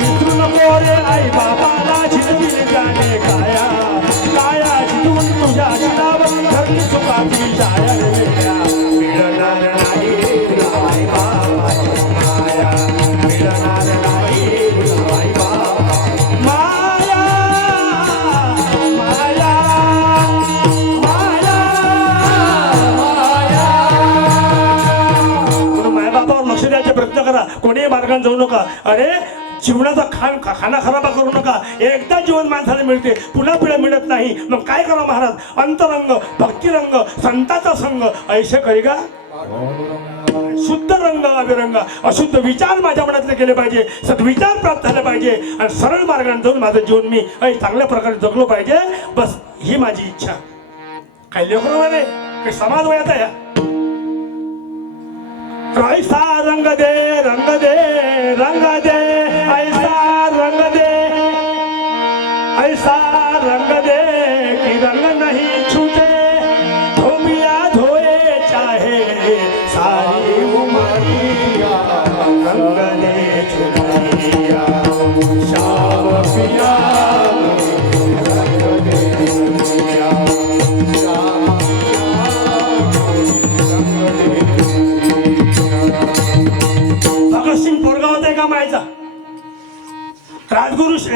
विसरू नको रे आई बाबाला काया? काया तुझ्या शिरावर धरली मिळणार नाही आई बाबाची माया. मिळणार नाही आई बाबा. माया माया मायबापावर लक्ष द्यायचे प्रयत्न करा. कोणीही मार्गाने जाऊ नका. अरे जीवनाचा खान खाना खराबा करू नका. एकदा जीवन माणसाला मिळते पुन्हा पिढ्या मिळत नाही. मग काय करा महाराज? अंतरंग भक्तिरंग संताचा संघ. ऐसे करी का? शुद्ध रंग अभिरंग. अशुद्ध विचार माझ्या मनातले केले पाहिजे. सद्विचार प्राप्त झाले पाहिजे. आणि सरळ मार्गाने जाऊन माझं जीवन मी ऐ, चांगल्या प्रकारे जगलो पाहिजे. बस ही माझी इच्छा. काही लेकरं काही समाज वयात आहे. ऐसा रंग दे रंग दे रंग दे.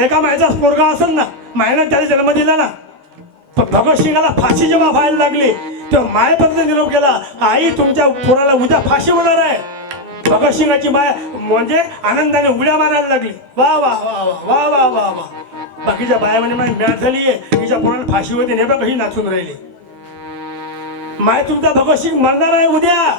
एका मायचा पोरगा असेल ना मायनं त्याला जन्म दिला ना पण भगतसिंगाला फाशी जेव्हा व्हायला लागली तेव्हा मायपत्र निरोप केला आई तुमच्या पोराला उद्या फाशी होणार आहे. भगतसिंगाची माय म्हणजे आनंदाने उड्या मारायला लागली. वा वा वा वा वा वा वा बाकीच्या बाया म्हणे माय मॅट झाली आहे तिच्या पोराला फाशी होती नेमका कशी नाचून राहिली. माय तुमचा भगत सिंग मरणार आहे उद्या.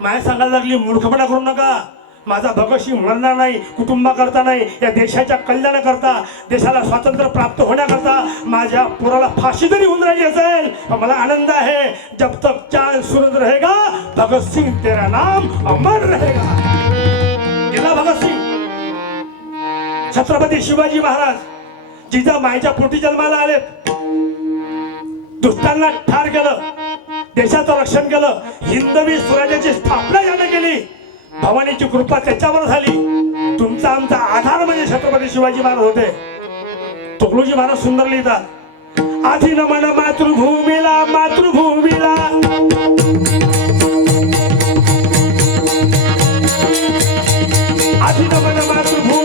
माय सांगायला लागली मूर्खपणा करू नका. माझा भगतशी मरणार नाही कुटुंबाकरता नाही या देशाच्या कल्याणाकरता देशाला स्वातंत्र्य प्राप्त होण्याकरता माझ्या पोराला फाशी जरी होऊन राहिली असेल. पण मला आनंद आहे. जब तक चांद सूरज रहेगा. भगतसिंग तेरा नाम अमर रहेगा. गेला भगतसिंग छत्रपती शिवाजी महाराज जिजा मायच्या पोटी जन्माला आले दुष्टांना ठार केलं. देशाचं रक्षण केलं. हिंदवी स्वराज्याची स्थापना याने केली. भवानीची कृपा त्याच्यावर झाली. तुमचा आमचा आधार म्हणजे छत्रपती शिवाजी महाराज होते. तुकडोजी महाराज सुंदर लिहितात. आधी नमन मातृभूमीला मातृभूमीला. आधी नमन मातृभूमी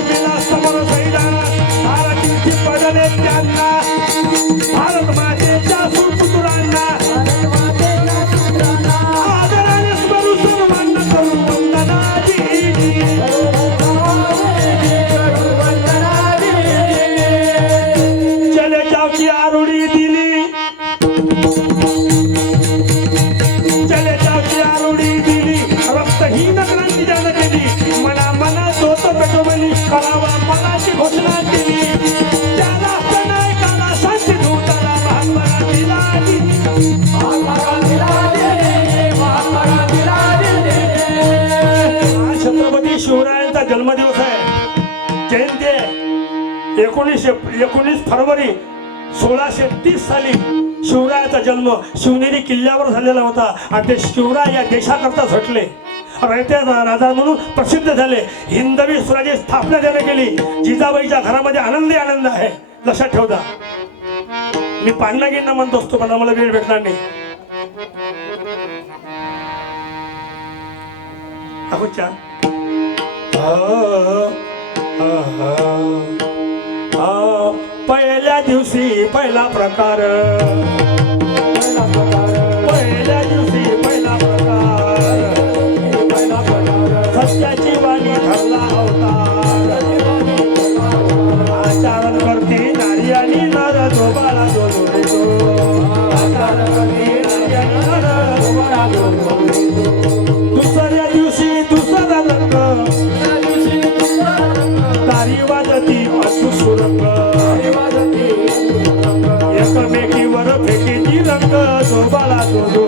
जन्मदिवस आहे. जयंती आहे. एकोणीसशे एकोणीस फरवरी सोळाशे तीस साली शिवरायाचा जन्म शिवनेरी किल्ल्यावर झालेला होता. आणि ते शिवराय या देशाकरता झटले. रयते राजा म्हणून प्रसिद्ध झाले. हिंदवी स्वराज्य स्थापना त्याने केली. जिजाबाईच्या घरामध्ये आनंदी आनंद आहे. लक्षात ठेवता. मी पांडा म्हणतो असतो पण आम्हाला वेळ भेटणार नाही. अहोच्या दिवशी पहिला प्रकार. Obrigado.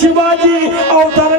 शिवाजी अवतरले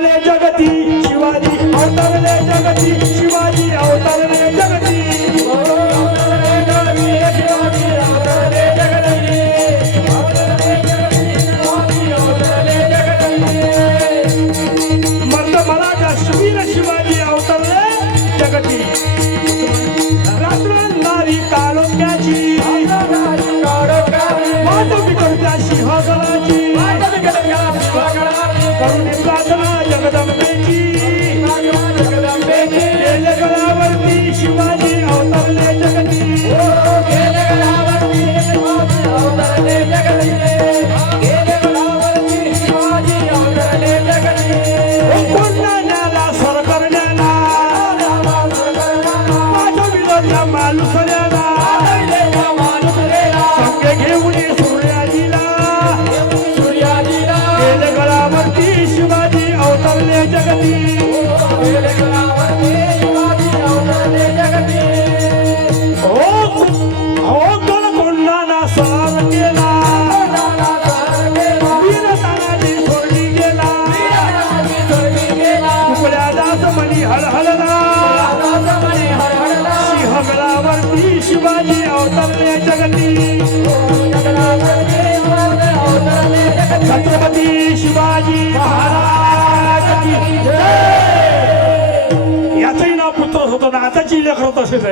कशाची इजा करत असेल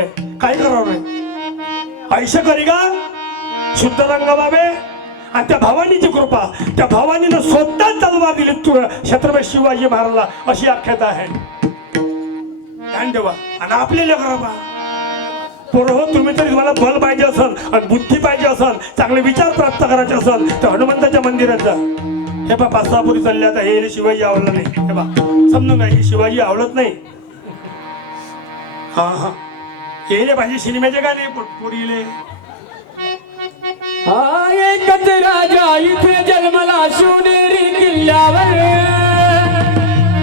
काय करावं नाही ऐश करी का? शुद्ध रंगबाबे. आणि त्या भावानीची कृपा. त्या भावानीनं स्वतः तलवार दिली छत्रपती शिवाजी महाराजला अशी आख्याता आहे. ध्यान ठेवा आणि आपले लेकर बा पोरं हो तुम्ही तरी तुम्हाला बल पाहिजे असेल आणि बुद्धी पाहिजे असेल चांगले विचार प्राप्त करायचे असेल तर हनुमंताच्या मंदिरात जा. हे बा पाच सहा पुरी चालले आता. हे शिवाजी आवडलं नाही. हे बा समजून शिवाजी आवडत नाही. हा हा. येले पाहिजे सिनेमाचे गाणे पुरीले. हा एकच राजा इथे जन्मला शिवनेरी किल्ल्यावर.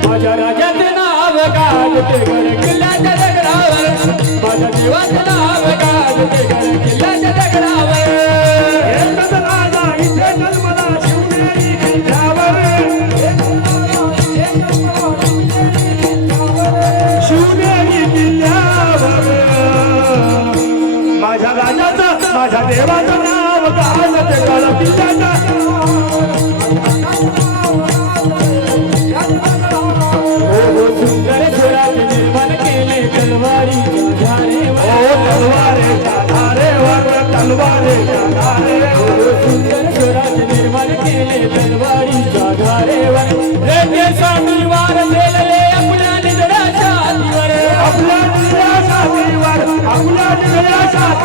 माझ्या राजाचे नाव गाजते घर किल्ल्याच्या दगडावर. माझ्या देवाचं नाव गाजते घर किल्ल्याच्या दगडावर.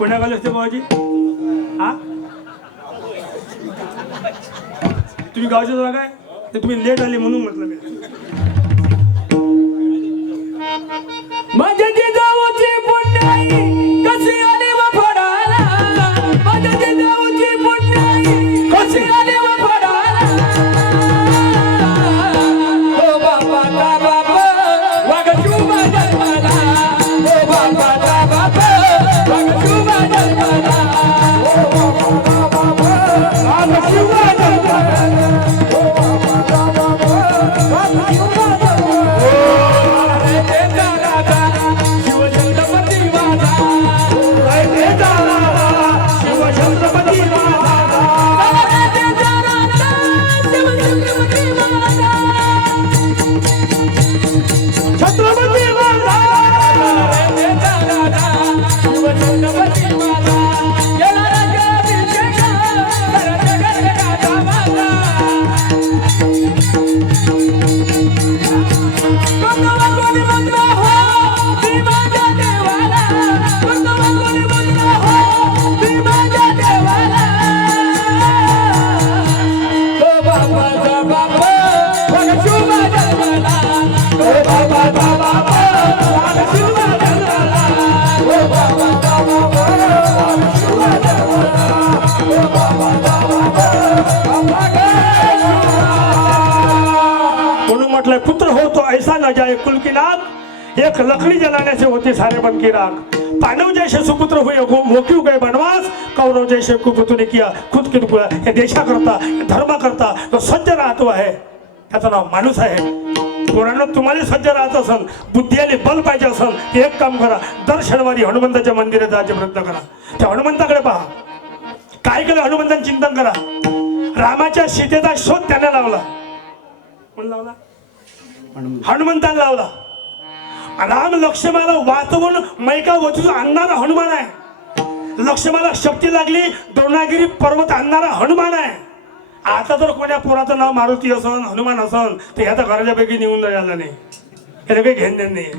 कोणा गाले असते बाबाजी हा? तुम्ही गावचे जागा काय ते तुम्ही लेट आले म्हणून म्हटलं मी. Thank you. हो तो ऐसा न जाए कुल की नाक एक लकड़ी जलाने से होते सारे मन की राख। पांडव जैसे सुपुत्र हुए वो क्यों हो गए बनवास कौरव जैसे कुपुत्र ने किया खुद की ये देशा करता धर्म करता तो सज्ज राहतो आहे त्याचं नाव माणूस आहे पोरांनो तुम्हाला सज्ज राहत असन बुद्धीने बल पाहिजे असन ते एक काम करा दर शनिवारी हनुमंताच्या मंदिरात जायचे प्रयत्न करा त्या हनुमंताकडे पहा। काय केलं हनुमंतान चिंतन करा। रामाच्या सीतेचा शोध त्याने लावला। कोण लावला? हनुमंताला लावला. राम लक्ष्मणाला वाचवून मैका वचू आणणारा हनुमान आहे. लक्ष्मणाला शक्ती लागली द्रोणागिरी पर्वत आणणारा हनुमान आहे. आता जर कोण्या पोराचं नाव मारुती असन हनुमान असन तर ह्याचा घराच्या पैकी निघून जायला नाही. याला काही घेण देण नाही.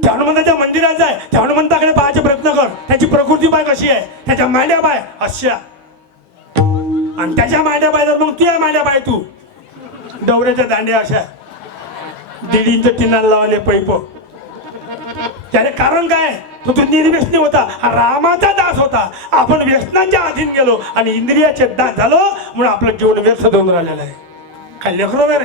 त्या हनुमंताच्या मंदिरात जाय. त्या हनुमंताकडे पाहायचे प्रयत्न कर. त्याची प्रकृती पाय कशी आहे? त्याच्या मांड्या पाय अशा. आणि त्याच्या मांड्या पाय तर मग तुझ्या मांड्या पाय तू. डवऱ्याच्या दांड्या अशा दीड इंच टिनाला लावले पैप. त्याने कारण काय? तो तो निर्व्यसनी होता. रामाचा दास होता. आपण व्यसनांच्या अधीन गेलो आणि इंद्रियाचे दास झालो म्हणून आपलं जीवन व्यर्थ होऊन राहिलेलं आहे. काय लेखरो वगैरे?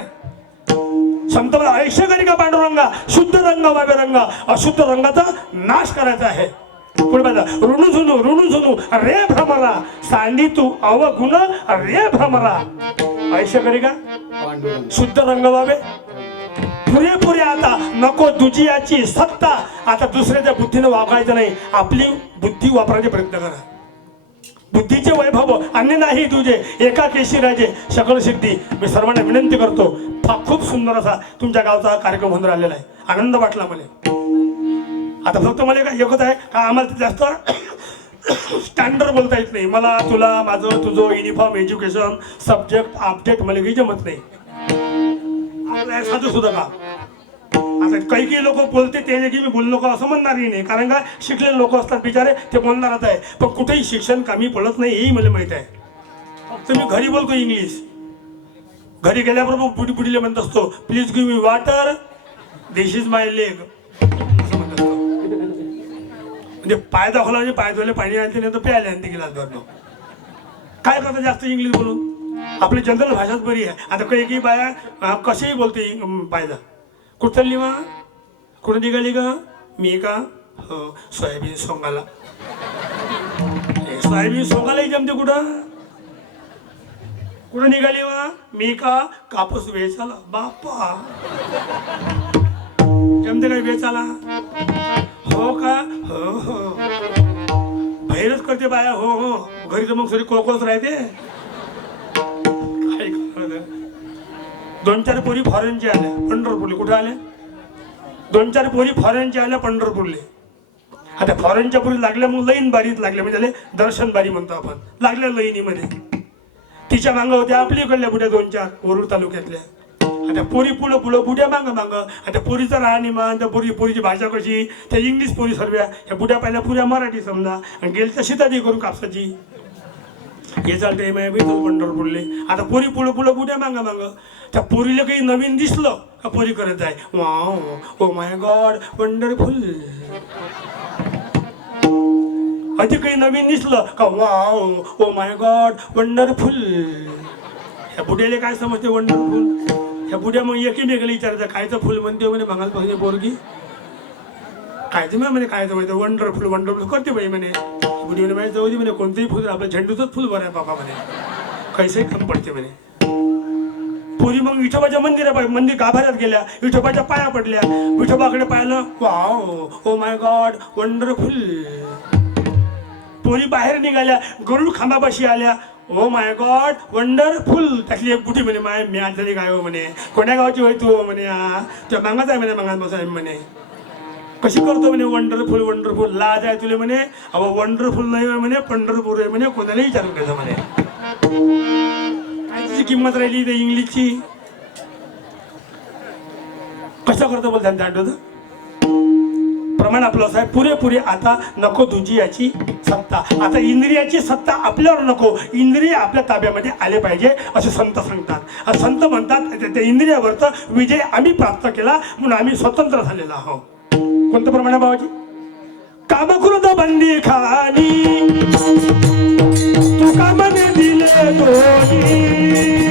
संत मला आयुष्य करी का पांडुरंगा? शुद्ध रंग वावे रंग. अशुद्ध रंगाचा नाश करायचा आहे. पुढे बघा. ऋणू झुनू ऋणू झुनू. रे भ्रमरा. सांडी तू अवगुण रे भ्रमरा. आयुष्य करी का? शुद्ध रंग व्हावे पुरेपुरे आता. नको दुजियाची सत्ता. आता दुसऱ्याच्या बुद्धीनं वागायचं नाही. आपली बुद्धी वापरायचे प्रयत्न करा. बुद्धीचे वैभव अन्य नाही तुझे. एका केशी राजे सकल सिद्धी. मी सर्वांना विनंती करतो. फार खूप सुंदर असा तुमच्या गावचा हा कार्यक्रम होऊन राहिलेला आहे. आनंद वाटला मला. आता फक्त मला काय एकच आहे. का आम्हाला जास्त स्टँडर्ड बोलता येत नाही. मला तुला माझं तुझं युनिफॉर्म एज्युकेशन सब्जेक्ट अपडेट मला काही जमत नाही. साधं सुद्धा का? आता काही काही लोक बोलते ते की मी बोललो का असं म्हणणारही नाही. कारण का शिकलेले लोक असतात बिचारे ते बोलणारच आहे. पण कुठेही शिक्षण कमी पडत नाही हेही मला माहीत आहे. फक्त मी घरी बोलतो इंग्लिश. घरी गेल्याबरोबर बुडी बुडीले म्हणत असतो please give me water this is my leg असं म्हणत असतो. म्हणजे पाय दाखवला म्हणजे पाय धुवायला पाणी आणते नाही तर प्यायला आणते गेला काय करतं जास्त इंग्लिश बोलून? आपली जनरल भाषाच बरी आहे. आता काही काही बाया अं, कसेही बोलते इंग- कुठं चालली मा कुठं निघाली का मी का? हो सोयाबीन सोंगाला. सोयाबीन सोंगालाही जमते कुठं? कुठं निघाली वा? मी का? कापूस वेचाला. बापा जमते काय वेचाला हो का? हो हो. बाहेरच करते बाया हो हो. घरी तर मग सरी कोकोच राहते. दोन चार पोरी फॉरेनच्या आल्या पंढरपूरले. कुठे आले? दोन चार पोरी फॉरेनच्या आल्या पंढरपूरले. आता फॉरेनच्या पोरी लागल्या मग लईन बारीत लागल्या. म्हणजे त्याले दर्शन बारी म्हणतो आपण. लागल्या लईनीमध्ये. तिच्या मागं होत्या आपल्याकडल्या बुड्या दोन चार वरुड तालुक्यातल्या. आता पोरी पुढं पुढं बुड्या मागं मागं. आता पोरीचं राहणीमान त्या पोरी पोरीची भाषा कशी? त्या इंग्लिश पोरी सर्व्या ह्या बुड्या पहिल्या पुऱ्या मराठी समजा. आणि गेल तर शेताती करू कापसाची. हे चालतं माय बी तो पंढरपूरले आता पोरी पुढं पुढं कुठे मागा मागं. त्या पोरीला काही नवीन दिसलं का पोरी करत आहे? Wow. Oh my god wonderful. अधिक काही नवीन दिसलं का? Wow. Oh my god wonderful. ह्या बुड्याला काय समजते वंडरफुल? ह्या बुड्या मग एकीमेकाला विचारायचं कायचं फुल म्हणते म्हणे मागायला पाहिजे पोरगी? खायचं म्हणे म्हणे खायचं माहिती वंडरफुल वंडरफुल करते बाई म्हणे. गुडी म्हणे माहिती जाऊ दे म्हणे कोणतंही फुल आपलं झेंडूचंच फुल बरं आहे बाबा म्हणे. कैसे कम पडते म्हणे. पुरी मग विठोबाच्या मंदिरा पाय मंदिर गाभाऱ्यात गेल्या विठोबाच्या पाया पडल्या. विठोबाकडे पाहिलं wow oh my God wonderful पोरी बाहेर निघाल्या गरुड खांबापाशी आल्या. ओ माय गॉड वंडरफुल त्यातली एक गुटी म्हणे माय मी झाली गाय हो म्हणे. कोण्या गावची होय तू म्हणे हा? त्या आहे म्हणे मागात बसाय म्हणे. कशी करतो म्हणे? वंडरफुल वंडरफुल लाज आहे तुले म्हणे. अहो वंडरफुल नाही म्हणे. पंढरपूर आहे म्हणे. कोणालाही विचारून घ्यायचं म्हणे? काय तिची किंमत राहिली त्या इंग्लिशची? कसं करतो बोल त्यांचं आठवतं प्रमाण आपलं असं आहे. पुरेपुरे आता नको तुझी याची सत्ता. आता इंद्रियाची सत्ता आपल्यावर नको. इंद्रिय आपल्या ताब्यामध्ये आले पाहिजे असे संत सांगतात. संत म्हणतात त्या- त्या इंद्रियावरचा विजय आम्ही प्राप्त केला म्हणून आम्ही स्वतंत्र झालेलो आहोत. कोणतं प्रमाण आहे बाबाजी? कामकृत बंदी खाली. तू मने दिले दोन्ही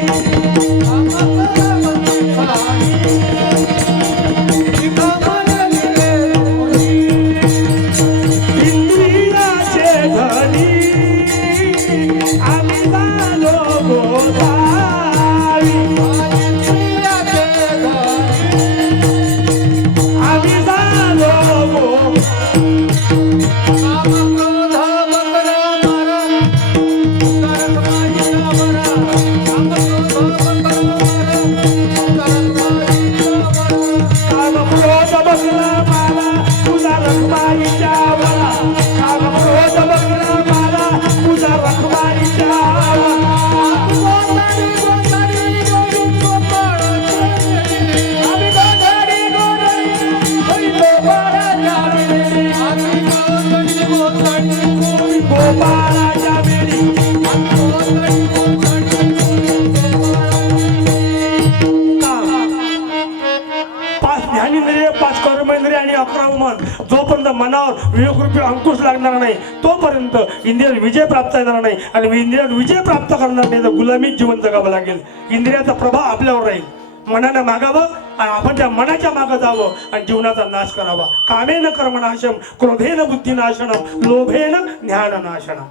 पाच ज्ञानेंद्रिय पाच कर्मेंद्रिय आणि अकरा मन. जोपर्यंत मनावर विवेकरूपी अंकुश लागणार नाही तोपर्यंत इंद्रियात विजय प्राप्त येणार नाही आणि इंद्रियात विजय प्राप्त करणार नाही तर गुलामीत जीवन जगावं लागेल. इंद्रियाचा प्रभाव आपल्यावर राहील. मनानं मागावं आणि आपण त्या मनाच्या मागं जावं आणि जीवनाचा नाश करावा. कामेन कर्मनाशम क्रोधेन बुद्धिनाशनम लोभेन ज्ञाननाशनम.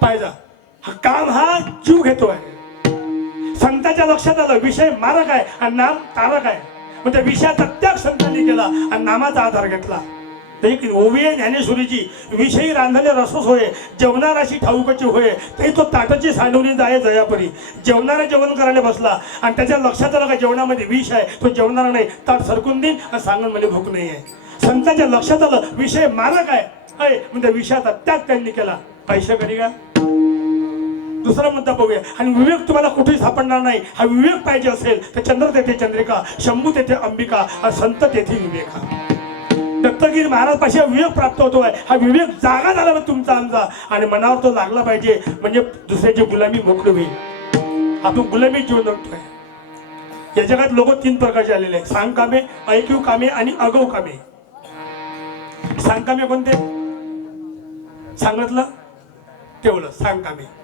पाहिजा काम हा जीव घेतोय. संतांच्या लक्षात आलं विषय मारक आहे आणि नाम तारक आहे. मग त्या विषयाचा त्याग संतांनी केला आणि नामाचा आधार घेतला. ते ओवी आहे ज्ञानेश्वरीची विषयी रांधले रसोस होय जेवणाराशी ठाऊकची होय तरी तो ताटाची सांडवली जाय जयापरी. जेवणारा जेवण करायला बसला आणि त्याच्या लक्षात आलं का जेवणामध्ये विष आहे तो जेवणारा नाही. ताट सरकून देईन आणि सांगून म्हणजे भूक नाही आहे संतांच्या लक्षात आलं विषय मारक आहे. अय म्हणजे विषयाचा त्याग त्यांनी केला. पैसे करी का? दुसरा मुद्दा बघूया. आणि विवेक तुम्हाला कुठेही सापडणार नाही. हा विवेक पाहिजे असेल तर चंद्र तेथे चंद्रिका शंभू तेथे अंबिका हा संत तेथे विवेका. दत्तगिरी महाराज पाशी विवेक प्राप्त होतोय. हा विवेक जागा झाला ना तुमचा आमचा आणि मनावर तो लागला पाहिजे. म्हणजे दुसऱ्याची गुलामी मोकळी होईल. आपण गुलामी जीवन जगतोय. या जगात लोक तीन प्रकारचे आलेले आहेत. सांगकामे ऐकीव कामे आणि अगव कामे. सांगकामे कोणते? सांगितलं? तेवढं सांग कामे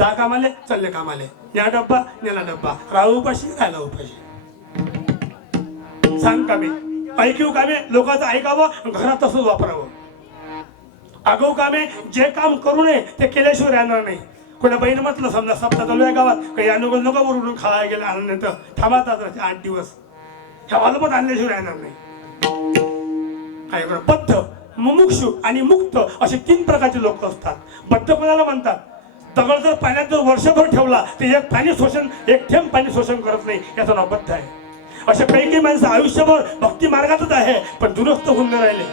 जा कामाले चालले कामाले. या डब्बा नेला डब्बा. राहू उपाशी राहिला उपाशी. सांग कामे. ऐकू कामे लोकांचं ऐकावं घरात तसंच वापरावं. आगाऊ कामे जे काम करू नये ते केल्याशिवाय राहणार नाही. कोणा बहीण म्हटलं समजा सप्ताह चालू आहे गावात काही अनुगल नको बरोबर खायला गेला आनंद तर थांबातात आठ दिवस. ह्या वालपत आणल्याशिवाय राहणार नाही. काय बद्ध मुमुक्षु आणि मुक्त असे तीन प्रकारचे लोक असतात. बद्ध कोणाला म्हणतात? दगड जर पाण्यात जर वर्षभर ठेवला तर एक पाणी शोषण एक थेंब पाणी शोषण करत नाही याचं नाव बद्ध आहे. अशा पैकी माणसं आयुष्यभर भक्ती मार्गातच आहे पण दुरुस्त होऊन नाही राहिले.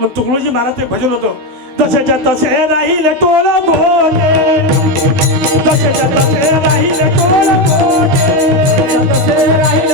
मग तुकडोजी महाराज एक भजन होतं तसेच्या तसे राहील टोळ बोले तसेच्या तसे राहील टोळ बोले तसे राहील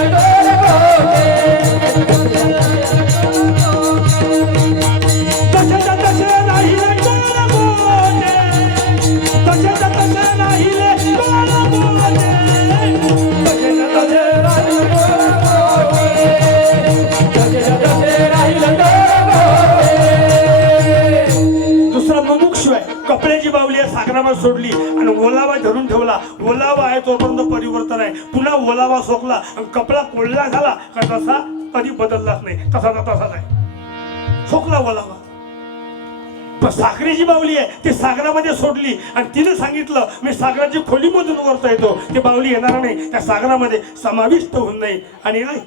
सोडली आणि ओलावा धरून ठेवला. ओलावा आहे तोपर्यंत परिवर्तन आहे. पुन्हा ओलावा सोकला आणि कपडा कोल्हा झाला का तसा कधी बदललाच नाही. तसाचा तसाच आहे सोकला ओलावा. पण साखरेची बावली आहे ती सागरामध्ये सोडली. आणि तिने सांगितलं मी सागराची खोलीमधून वरता येतो. ती बावली येणार नाही. त्या सागरामध्ये समाविष्ट होऊन नाही आणि नाही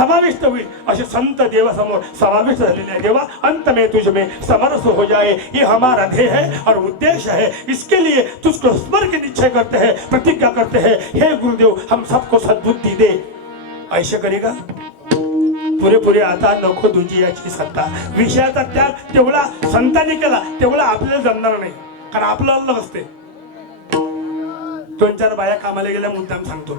समाविष्ट होईल असे संत देवासमोर समाविष्ट झालेले आहे देवा अंत में तुझ में समरस हो जाए। ये हमारा ध्येय है और उद्देश्य है। इसके लिए तुझको स्मर के निश्चय करते हैं प्रतिज्ञा करते हैं। हे गुरुदेव हम सबको सद्बुद्धि दे। ऐसे करेगा? पुरेपुरे आता नको तुझी याची सत्ता। विषयाचा त्याग तेवढा संतांनी केला तेवढा आपल्याला जमणार नाही. कारण आपलं अलग असते दोन चार बाया कामाला गेल्या मुद्दाम सांगतो.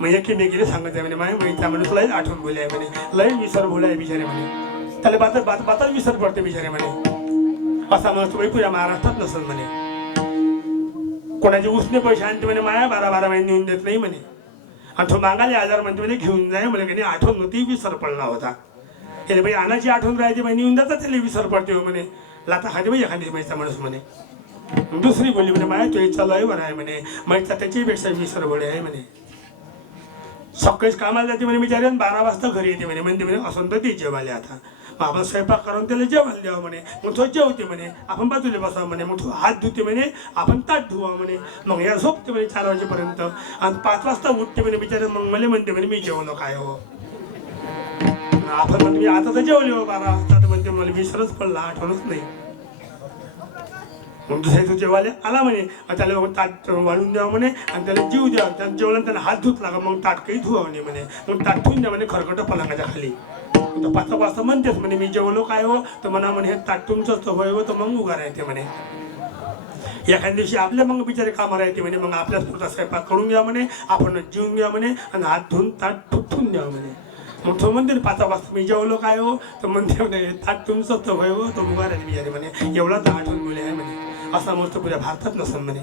म्हणजे की मी गेले सांगत आहे म्हणे माय मी त्या माणूस लय आठवण बोले आहे म्हणे लय विसर बोले आहे बिचारे म्हणे. त्याला बात बात बातच विसर पडते बिचारे म्हणे. असा म्हणतो बाई महाराष्ट्रात नसल म्हणे. कोणाचे उसने पैसे आणते म्हणे माया बारा बारा महिने नेऊन देत नाही म्हणे. आणि तो मागाले आजार म्हणते म्हणे घेऊन जाय म्हणे की नाही आठवण नव्हती विसर पडला होता. त्याने बाई आणाची आठवण राहायची बाई नेऊन जातात त्याला विसर पडते हो म्हणे. लाता खाते बाई एखादी बाईचा माणूस म्हणे. दुसरी बोलली म्हणे माया तो इच्छा लय बरं आहे म्हणे. माहिती त्याच्यापेक्षा विसर बोले आहे म्हणे. सकाळीच कामाला जाते म्हणे बिचारे आणि बारा वाजता घरी येते म्हणे. म्हणते म्हणे असं तर ते जेवायला आता. मग आपण स्वयंपाक करून त्याला जेवायला द्यावं म्हणे. मग तो जेवते म्हणे. आपण बाजूला बसावं म्हणे. मग तो हात धुते म्हणे. आपण ताट धुवा म्हणे. मग या झोपते म्हणे चार वाजेपर्यंत. आणि पाच वाजता उठते म्हणे बिचारे. मग मला म्हणते म्हणे मी जेवलो काय हो. आपण म्हणते मी आता तर जेवले हो बारा वाजता. तर म्हणते मला विसरच पडला. आठवणच नाही. मग दुसऱ्या दिवशी जेवायला आला म्हणे. त्याला ताट वाढून द्यावं म्हणे आणि त्याला जीव द्यावा. त्याला जेवलं त्याला हात धुत लागा. मग ताट काही धुवा म्हणे म्हणे. मग ताट धुवून द्या म्हणे खरकट पलंगाच्या खाली. तर पाच वाजता म्हणतेच म्हणे मी जेवलो काय हो? तर म्हणा म्हणे हे ताट तुमचंच होय हो. तर मग उगा राहते म्हणे. एखाद्या दिवशी आपल्या मग बिचारे कामं राहते म्हणे. मग आपल्याच स्वतः स्वयंपाक करून घ्या म्हणे. आपण जीवून घ्या म्हणे. आणि हात धुवून ताट ठुठून द्या म्हणे. मग तो म्हणते ना पाच मी जेवलो काय हो? तर म्हणते म्हणे ताट तुमचं तर होय हो. तर उगा राहते बिचारे म्हणे. एवढा तर आठवण मुले आहे म्हणे. असा मस्त पुऱ्या भारतात नसेल म्हणे.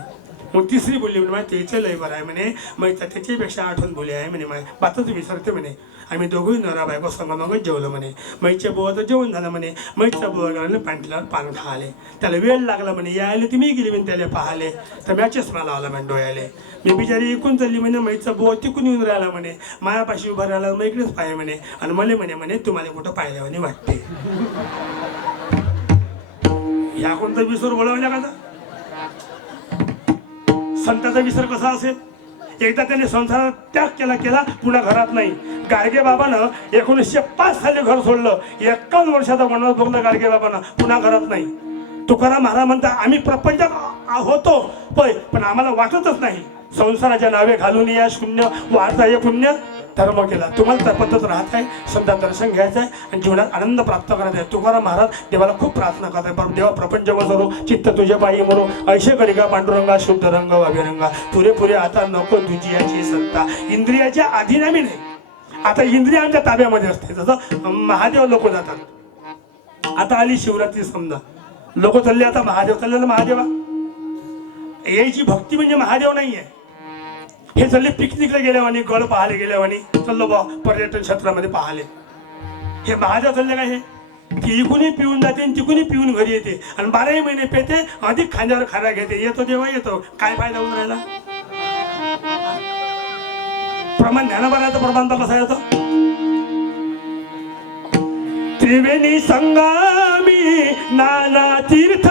मग तिसरी बोलली म्हणे माझ्या त्याचं लय बरं आहे म्हणे. मग त्याच्यापेक्षा आठवण बोली आहे म्हणे माझ्या बातच विसरते म्हणे. आम्ही दोघंही नवरा बायको संगमागच जेवलो म्हणे. मैच्या बुवाचं जेवण झालं म्हणे. मैच्या बुवा गेला पान खाले. त्याला वेळ लागला म्हणे. यायला ती मी गेली म्हणे त्याला पाहाले. तर मॅचेस मला आला म्हणे डोळ्याले. मी बिचारी इकून चालली म्हणे. मैचा बुवा तिकून येऊन राहिला म्हणे. मायापाशी उभा राहिला मग इकडेच पाहिजे म्हणे. आणि मला म्हणे म्हणे तुम्हाला कुठं पाहिल्या म्हणे वाटते. ह्या कोणता विसर बोलावल्या का? संताचा विसर कसा असेल? एकदा त्याने संसारात त्याग केला केला पुन्हा घरात नाही. गाडगे बाबानं एकोणीसशे पाच साली घर सोडलं. एकावन्न वर्षाचा वनवास भोगला गाडगे बाबानं पुन्हा घरात नाही. तुकाराम महाराज म्हणता आम्ही प्रपंचात आ- होतो पय पण आम्हाला वाटतच नाही. संसाराच्या नावे घालून या शून्य वाढता हे पुण्य धर्म केला. तुम्हाला त्या पद्धत राहत आहे संत दर्शन घ्यायचं आहे आणि जीवनात आनंद प्राप्त करायचा आहे तुकाराम महाराज देवाला खूप प्रार्थना करत आहे देवा प्रपंच वसरो चित्त तुझ्या पायी मरो ऐशे करिका पांडुरंगा शुद्ध रंग अभिरंगा. पुरे पुरे आता नको तुझी याची सत्ता. इंद्रियाच्या आधी नाही. आता इंद्रियांच्या ताब्यामध्ये असते. जसं महादेव लोक जातात. आता आली शिवरात्री समजा. लोक चालले आता महादेव चालले ना महादेवा. यायची भक्ती म्हणजे महादेव नाही आहे हे चालले पिकनिकला गेल्यावानी गड पाहायला गेल्यावानी चाललो बा पर्यटन क्षेत्रामध्ये पाहाले हे महादेव चालले काय हे? ती इकूनही पिऊन जाते आणि तिकूनही पिऊन घरी येते. आणि बाराही महिने पेते अधिक खांद्यावर खारा घेते. येतो तेव्हा येतो. काय फायदा होऊन राहिला? प्रमाण ज्ञानभराचं प्रमाण तर कसा येतो त्रिवेणी संगामी नाना तीर्थ